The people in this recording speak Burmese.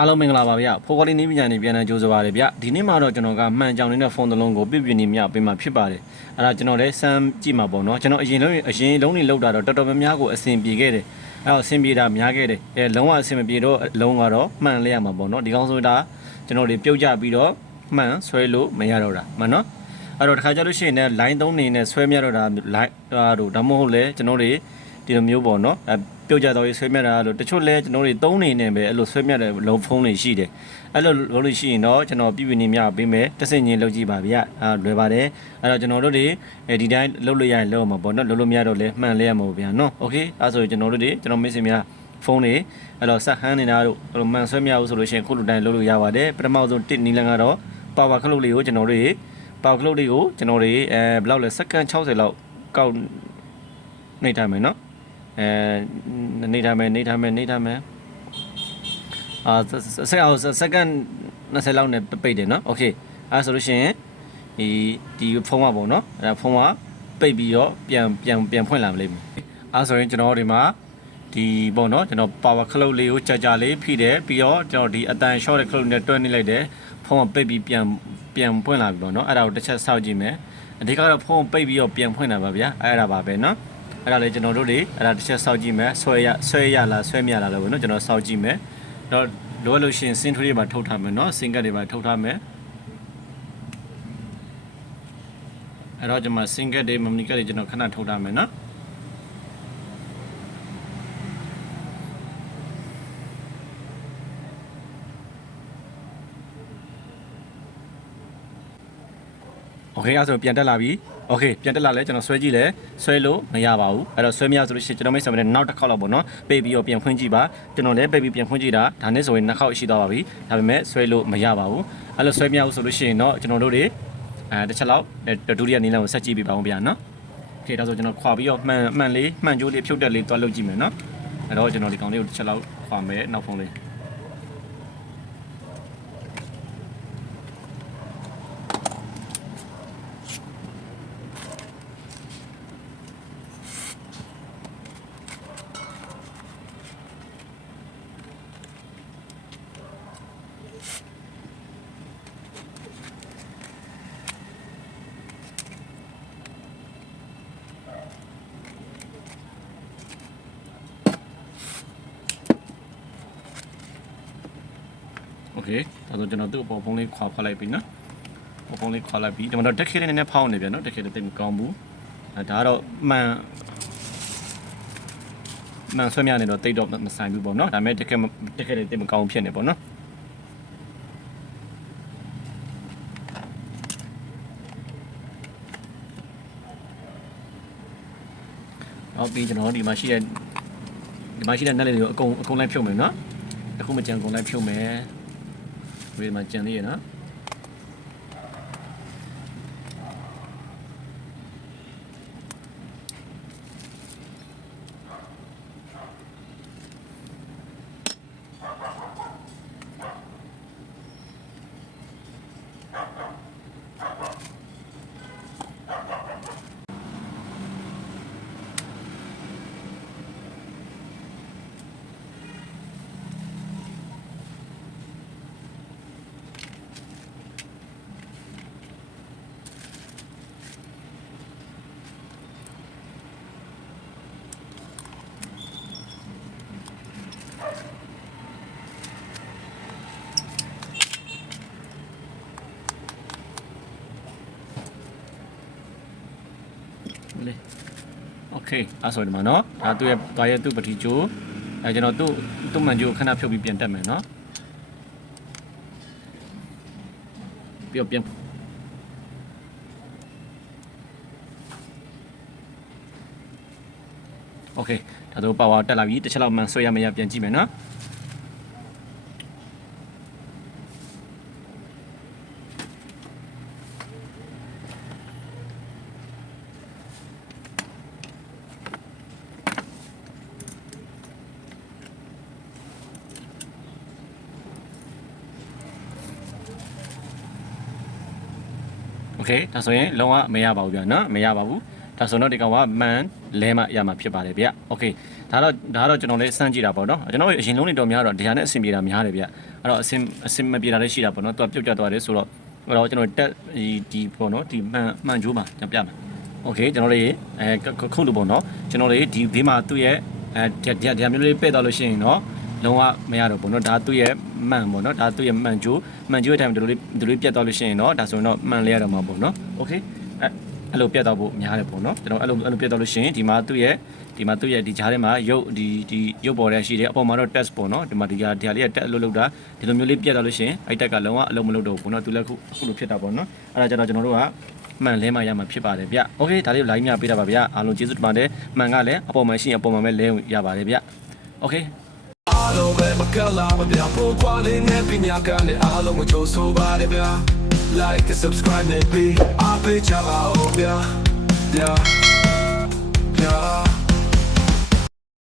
အားလုံးမင်္ဂလာပါဗျဖိုးကော်လီနီးပညာနေပြန်လည်ကြိုးစားပါရဗျဒီနေ့မှာတော့ကျွန်တော်ကမှန်ကြောင်နေတဲ့ဖုန်းတစ်လုံးကိုပြပြနေမြပေးမှာဖြစ်ပါတယ်အဲ့ဒါကျွန်တော်လည်းစမ်းကြည့်မှာပေါ့နော်ကျွန်တော်အရင်လုံးအရင်လုံးနေလောက်တာတော့တော်တော်များများကိုအဆင်ပြေခဲ့တယ်အဲ့တော့အဆင်ပြေတာများခဲ့တယ်အဲလုံးဝအဆင်မပြေတော့အလုံးကတော့မှန်လဲရမှာပေါ့နော်ဒီကောင်းဆိုတာကျွန်တော်တွေပြုတ်ကြပြီးတော့မှန်ဆွဲလို့မရတော့တာမှန်နော်အဲ့တော့တခါကြလို့ရှိရင်လည်း line 3နေနဲ့ဆွဲမရတော့တာ line ဟာတို့ဒါမှမဟုတ်လေကျွန်တော်တွေဒီလိုမျိုးပေါ့နော်အဲ ပြုတ်ကြတော့ဆွဲမြတ်တာလို့တချို့လဲကျွန်တော်တွေသုံးနေနေပဲအဲ့လိုဆွဲမြတ်တဲ့လုံးဖုန်းတွေရှိတယ်အဲ့လိုလုပ်လို့ရှိရင်တော့ကျွန်တော်ပြည်ပြနေမြပေးမယ်တစ်စင်ချင်းလုပ်ကြည့်ပါဗျအာလွယ်ပါတယ်အဲ့တော့ကျွန်တော်တို့တွေဒီတိုင်းလုပ်လို့ရရင်လုပ်မှာပေါ့နော်လုပ်လို့မရတော့လဲမှန်လဲရမှာပေါ့ဗျာနော်โอเคအဲ့ဆိုကျွန်တော်တို့တွေကျွန်တော်မင်းစင်များဖုန်းတွေအဲ့တော့ဆက်ဟန်းနေတာတို့အဲ့လိုမှန်ဆွဲမြတ်ဘူးဆိုလို့ရှိရင်ခုလိုတိုင်းလုပ်လို့ရပါတယ်ပထမဆုံးတစ်နီလန်ကတော့ပါဝါခလုတ်လေးကိုကျွန်တော်တို့ပါဝါခလုတ်လေးကိုကျွန်တော်တွေအဲဘယ်လောက်လဲစက္ကန့်60လောက်ကောက်နေတိုင်းမယ်နော် အဲနေထားမယ်နေထားမယ်နေထားမယ်အာစက်အောင်စက္ကန့်20လောက်နဲ့ပိတ်တယ်နော်โอเคအဲဆိုလို့ရှိရင်ဒီဒီဖုန်းကပေါ့နော်အဲဖုန်းကပိတ်ပြီးတော့ပြန်ပြန်ပြန်ဖွင့်လာမလိမ့်မယ်အဲဆိုရင်ကျွန်တော်ဒီမှာဒီပေါ့နော်ကျွန်တော် power cloud လေးကိုကြာကြာလေးဖိတယ်ပြီးတော့ကျွန်တော်ဒီအတန် short cloud နဲ့တွဲနေလိုက်တယ်ဖုန်းကပိတ်ပြီးပြန်ပြန်ပွင့်လာပြီပေါ့နော်အဲ့ဒါကိုတစ်ချက်စောင့်ကြည့်မယ်အဓိကတော့ဖုန်းပိတ်ပြီးတော့ပြန်ဖွင့်တာပါဗျာအဲ့ဒါပါပဲနော် အဲ့ဒါလေးကျွန်တော်တို့တွေအဲ့ဒါတစ်ချက်စောက်ကြည့်မယ်ဆွဲရဆွဲရလားဆွဲမရလားလို့ပေါ့နော်ကျွန်တော်စောက်ကြည့်မယ်တော့လိုအပ်လို့ရှိရင်စင်ထွေးတွေမှာထုတ်ထားမယ်နော်စင်ကတ်တွေမှာထုတ်ထားမယ်အဲ့တော့ကျွန်မစင်ကတ်တွေမမနီကတ်တွေကျွန်တော်ခဏထုတ်ထားမယ်နော် โอเคအဲ့ဒါဆိုပြန်တက်လာပြီโอเคပြန်တက်လာလဲကျွန်တော်ဆွဲကြည့်လဲဆွဲလို့မရပါဘူးအဲ့တော့ဆွဲမရဆိုလို့ရှိရင်ကျွန်တော်မိတ်ဆွေနဲ့နောက်တစ်ခေါက်လောက်ပေါ့နော်ပိတ်ပြီးတော့ပြန်ဖွင့်ကြည့်ပါကျွန်တော်လည်းပိတ်ပြီးပြန်ဖွင့်ကြည့်တာဒါနဲ့ဆိုရင်နှစ်ခေါက်ရှိသွားပါပြီဒါပေမဲ့ဆွဲလို့မရပါဘူးအဲ့လိုဆွဲမရဘူးဆိုလို့ရှိရင်တော့ကျွန်တော်တို့တွေအဲတစ်ချက်လောက်ဒုတိယနီးလမ်းကိုဆက်ကြည့်ပြပါအောင်ဗျာနော်โอเคဒါဆိုကျွန်တော်ခွာပြီးတော့မှန်မှန်လေးမှန်ကြိုးလေးဖြုတ်တက်လေးတွားလုပ်ကြည့်မယ်နော်အဲ့တော့ကျွန်တော်ဒီကောင်လေးကိုတစ်ချက်လောက်ခွာမယ်နောက်ဖုန်းလေး OK ဒါဆိုကျွန်တော်သူ့အပေါ်ပုံးလေးခွာဖွက်လိုက်ပြီနော်အပေါ်ပုံးလေးခွာလိုက်ပြီကျွန်တော်တက်ခဲလေးနည်းနည်းဖောင်းနေပြန်နော်တက်ခဲလေးတိတ်မကောင်းဘူးဒါကတော့မှန်မှန်ဆွဲမြနေတော့တိတ်တော့မဆိုင်ဘူးပေါ့နော်ဒါပေမဲ့တက်ခဲတက်ခဲလေးတိတ်မကောင်းဖြစ်နေပေါ့နော်နောက်ပြီးကျွန်တော်ဒီမှာရှိတဲ့ဒီမှာရှိတဲ့နက်လေးတွေကိုအကုန်အကုန်လိုက်ဖြုတ်မယ်နော်အခုမှကြံကုန်လိုက်ဖြုတ်မယ် ဝေးမှာကြံသေး လေโอเคအဲ့ဆိုဒီမှာနော်ဒါသူ့ရဲ့ဒါရဲ့သူ့ပတိချိုးအဲကျွန်တော်သူ့သူ့မှန်ချိုးခဏဖြုတ်ပြီးပြန်တက်မယ်နော်ပြီးတော့ပြန်โอเคဒါဆိုပါဝါတက်လာပြီတစ်ချက်လောက်မှန်ဆွဲရမရပြန်ကြည့်မယ်နော် โอเคဒါဆိုရင်လုံးဝမရပါဘူးဗျာနော်မရပါဘူးဒါဆိုတော့ဒီကောင်က man လဲမှရမှာဖြစ်ပါတယ်ဗျာโอเค ဒါတော့ဒါတော့ကျွန်တော်လည်းစမ်းကြည့်တာပေါ့နော်ကျွန်တော်အရင်လုံးနေတော့များတော့တရားနဲ့အဆင်ပြေတာများတယ်ဗျအဲ့တော့အဆင်အဆင်မပြေတာလည်းရှိတာပေါ့နော်သူကပြုတ်ကျသွားတယ်ဆိုတော့အဲ့တော့ကျွန်တော်တက်ဒီဒီပေါ့နော်ဒီမှန်မှန်ကြိုးမှာကျွန်တော်ပြမယ်โอเคကျွန်တော်လေးအဲခုတ်လို့ပေါ့နော်ကျွန်တော်လေးဒီဘေးမှာသူ့ရဲ့အဲဒီဒီမျိုးလေးပဲ့သွားလို့ရှိရင်နော် လုံးဝမရတော့ဘူးเนาะဒါသူ့ရဲ့မှန်ပေါ့เนาะဒါသူ့ရဲ့မှန်ကြိုးမှန်ကြိုးရဲ့ time ဒီလိုလေးဒီလိုလေးပြတ်သွားလို့ရှိရင်เนาะဒါဆိုရင်တော့မှန်လေးရတော့မှာပေါ့เนาะโอเคအဲအဲ့လိုပြတ်သွားဖို့များတယ်ပေါ့เนาะကျွန်တော်အဲ့လိုအဲ့လိုပြတ်သွားလို့ရှိရင်ဒီမှာသူ့ရဲ့ဒီမှာသူ့ရဲ့ဒီဂျားထဲမှာရုပ်ဒီဒီရုပ်ပေါ်ထဲရှိတယ်အပေါ်မှာတော့ test ပေါ့เนาะဒီမှာဒီဟာဒီဟာလေးက test အလုပ်လုပ်တာဒီလိုမျိုးလေးပြတ်သွားလို့ရှိရင်အဲ့တက်ကလုံးဝအလုပ်မလုပ်တော့ဘူးပေါ့เนาะသူလည်းခုခုလိုဖြစ်တာပေါ့เนาะအဲ့ဒါကြတော့ကျွန်တော်တို့ကမှန်လဲမှရမှာဖြစ်ပါတယ်ဗျ။ Okay ဒါလေးကို line မြပေးတာပါဗျ။အားလုံးကျေးဇူးတင်ပါတယ်။မှန်ကလည်းအပေါ်မှာရှိရင်အပေါ်မှာပဲလဲရပါတယ်ဗျ။ Okay အားလုံးပဲမကလာမပြဖို့ကွာလေးနဲ့ပညာကလည်းအားလုံးကိုကြိုးဆိုပါတယ်ဗျာ like and subscribe နဲ့ပြီးအားပေးချပါဦးဗျာဗျာဗျာ